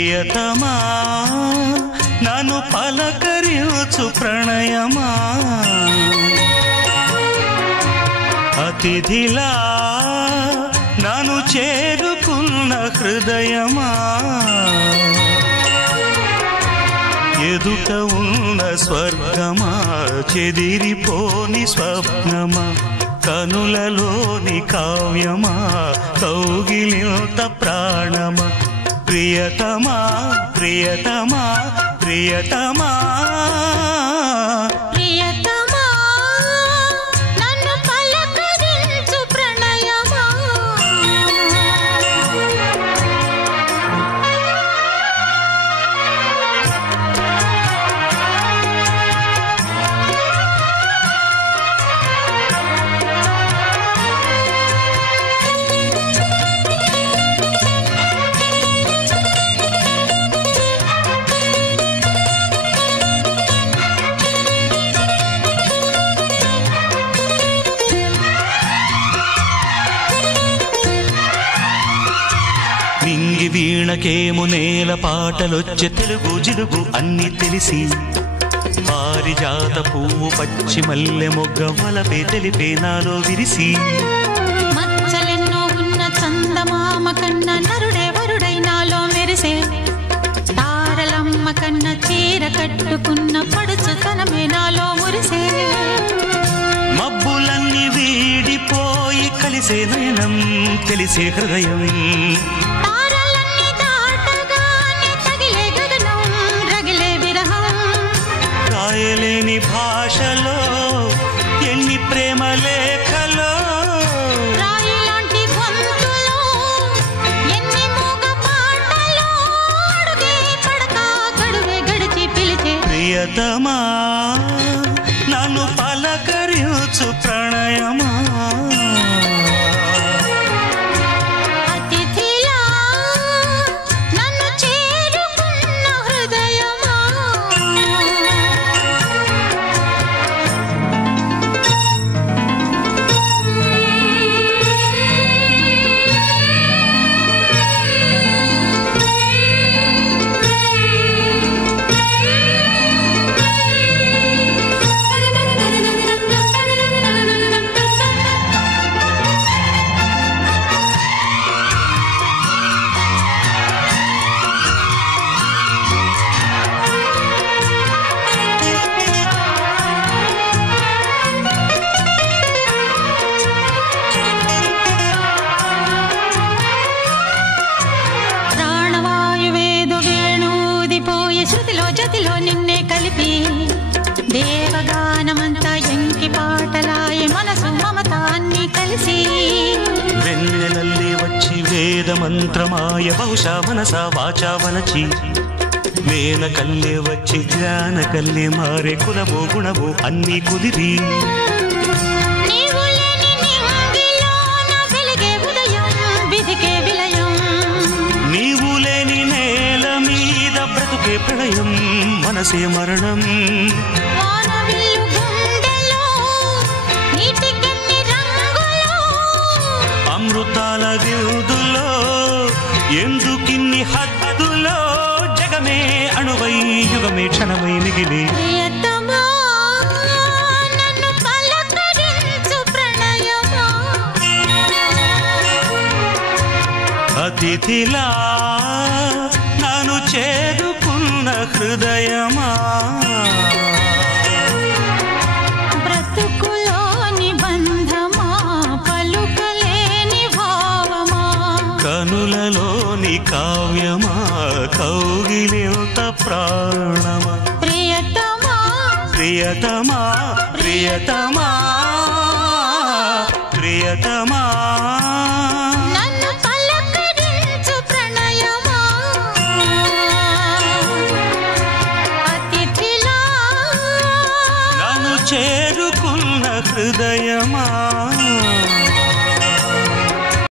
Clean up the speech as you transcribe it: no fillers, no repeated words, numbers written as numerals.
ప్రియతమా నన్ను పలకరించు ప్రణయమా అతిథిలా నన్ను చేరుకున్న హృదయమా ఎదుట ఉన్న స్వర్గమా చెదిరిపోని స్వప్నమా కనులలోని కావ్యమా కౌగిలింత ప్రాణమా ప్రియతమా ప్రియతమా ప్రియతమా ప్రియతమా నన్ను పలకరించు ప్రణయమా నింగి వీణకేము నేల పాటలొచ్చే తెలుగు జిలుగు అన్ని తెలిసి పారిజాత పువ్వు పచ్చి మల్లె మొగ్గ వలపే తెలిపే నాలో విరిసి మచ్చలెన్నో ఉన్న చందమామ కన్న నరుడే వరుడై నాలో మెరిసే తారలమ్మ కన్న చీర కట్టుకున్న పడుచుతనమే నాలో మురిసే మబ్బులన్నీ వీడిపోయి కలిసే నయనం తెలిసే హృదయం రాయలేని భాషలో ఎన్ని ప్రేమ లేఖలో రాయిలాంటి గొంతులో ఎన్ని మూగ పాటలో అడుగే పడక గడువే గడిచి పిలిచే ప్రియతమా నన్ను పలకరించు ప్రణయమా అతిథిలా నన్ను చేరుకున్న హృదయమా ప్రాణవాయువేదో వేణూదిపోయే శృతిలో జతిలో నిన్నే కలిపి దేవగానమంతా ఎంకి పాటలాయే మనసు మమత అన్ని కలిసి వెన్నెలల్లి వచ్చి వేద మంత్రమాయ బహుశా మనస వాచా వనచి మేన కల్లే వచ్చి జ్ఞాన కల్లే మారే కులమో గుణమో అన్నీ కుదిరి నీవు లేని నింగిలోన వెలిగే ఉదయం విధికే విలయం నీవు లేని నేల మీద బ్రతుకే ప్రళయం మనసే మరణం వానవిల్లు గుండెలో నీటికెన్ని రంగులో అమృతాల విరుదులో ఎందుకిన్ని హద్దులో జగమే అణువై యుగమే క్షణమై మిగిలి ప్రియతమా నన్ను పలకరించు ప్రణయమా అతిథిలా నన్ను చేరుకున్న హృదయమా బ్రతుకులోని బంధమా పలుకలేని భావమా కనులలోని కావ్యమా కౌగిలింత ప్రాణమా ప్రియతమా ప్రియతమా ప్రియతమా ప్రియతమా